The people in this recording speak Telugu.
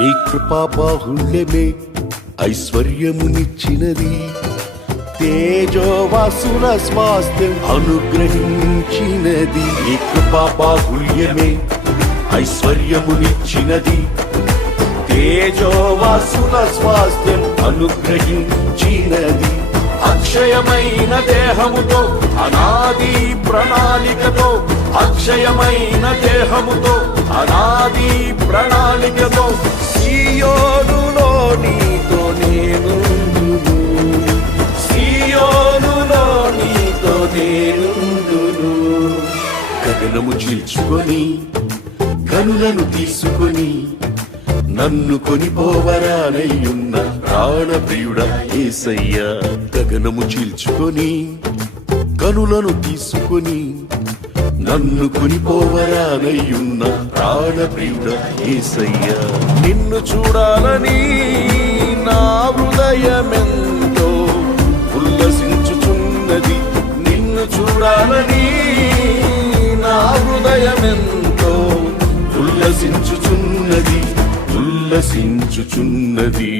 నీ కృపా బాహుళ్యమే ఐశ్వర్యమునిచ్చినది, తేజోవాసుల స్వాస్థ్యం అనుగ్రహించినది. నీ కృపా బాహుళ్యమే ఐశ్వర్యమునిచ్చినది, తేజోవాసుల స్వాస్థ్యం అనుగ్రహించినది. అక్షయమైన దేహముతో అనాది ప్రణాళికతో, అక్షయమైన దేహముతో అనాది ప్రణాళికతో సీయోనులో నీతో నేనుందును, సీయోనులో నీతో నేనుందును. గగనము చీల్చుకొని గనులను తీసుకొని నన్ను కొనిపోవరానయ్యున్న ప్రాణప్రియుడా యేసయ్యా. గగనము చీల్చుకొని గనులను తీసుకొని నన్ను కొనిపోవరానయ్యున్న ప్రాణప్రియుడా యేసయ్యా. నిన్ను చూడాలని నా హృదయమెంతో ఉల్లసించుచున్నది, నిన్ను చూడాలని నా హృదయమెంతో ఉల్లసించుచున్నది, ఉల్లసించుచున్నది.